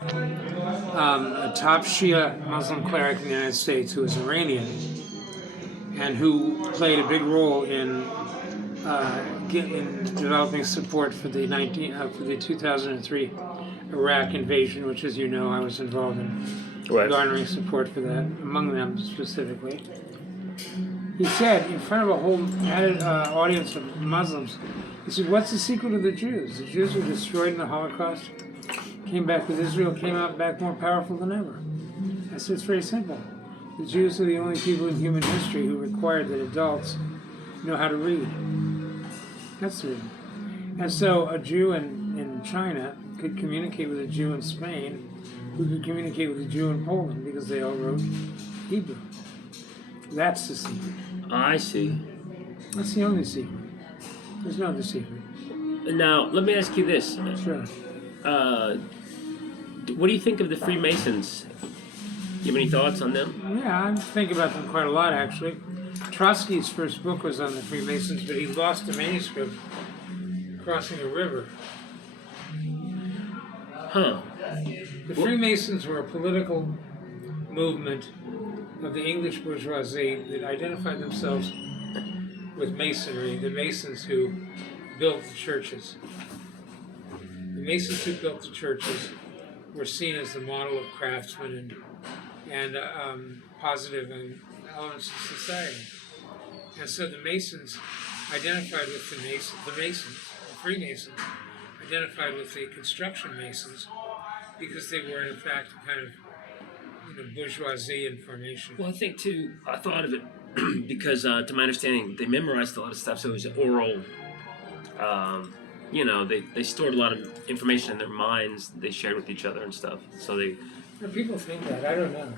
A top Shia Muslim cleric in the United States who was Iranian and who played a big role in developing support for the 2003 Iraq invasion, which, as you know, I was involved in garnering support for that, among them specifically. He said, in front of a whole audience of Muslims, he said, "What's the secret of the Jews? The Jews were destroyed in the Holocaust, came back with Israel, came out back more powerful than ever." I said, "It's very simple. The Jews are the only people in human history who required that adults know how to read." That's the reason. And so a Jew in China could communicate with a Jew in Spain, who could communicate with a Jew in Poland, because they all wrote Hebrew. That's the secret. I see. That's the only secret. There's no other secret. Now, let me ask you this. Sure. What do you think of the Freemasons? You have any thoughts on them? Yeah, I think about them quite a lot, actually. Trotsky's first book was on the Freemasons, but he lost a manuscript crossing a river. Huh. The Freemasons were a political movement of the English bourgeoisie that identified themselves with Masonry, the Masons who built the churches. The Masons who built the churches were seen as the model of craftsmen and positive elements of society. And so the Masons identified with the Freemasons identified with the construction Masons, because they were in fact kind of bourgeoisie in formation. Well, I think too, I thought of it because to my understanding, they memorized a lot of stuff, so it was oral. They stored a lot of information in their minds they shared with each other and stuff. So they... People think that. I don't know.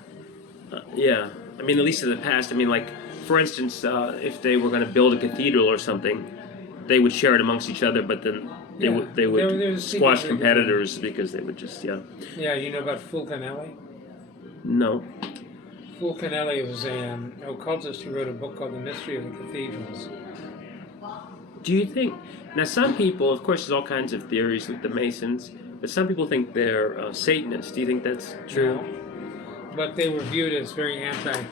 Yeah. I mean, at least in the past. I mean, like, for instance, if they were going to build a cathedral or something, they would share it amongst each other, but then they would squash competitors because they would just, Yeah, you know about Fulcanelli? No. Fulcanelli was an occultist who wrote a book called The Mystery of the Cathedrals. Do you think... Now, some people, of course, there's all kinds of theories with the Masons, but some people think they're Satanists. Do you think that's true? No. But they were viewed as very anti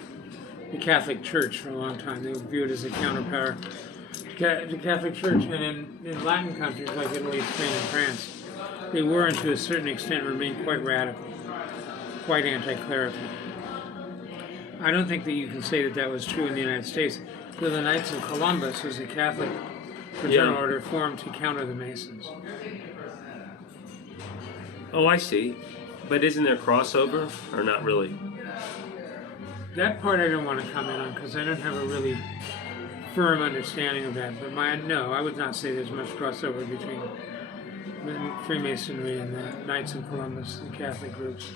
the Catholic Church for a long time. They were viewed as a counterpower to the Catholic Church. And in Latin countries like Italy, Spain, and France, they were, and to a certain extent, remained quite radical, quite anti-clerical. I don't think that you can say that that was true in the United States. So the Knights of Columbus was a Catholic fraternal order formed to counter the Masons. Oh, I see. But isn't there crossover, or not really? That part I don't want to comment on because I don't have a really firm understanding of that. But I would not say there's much crossover between Freemasonry and the Knights of Columbus, the Catholic groups.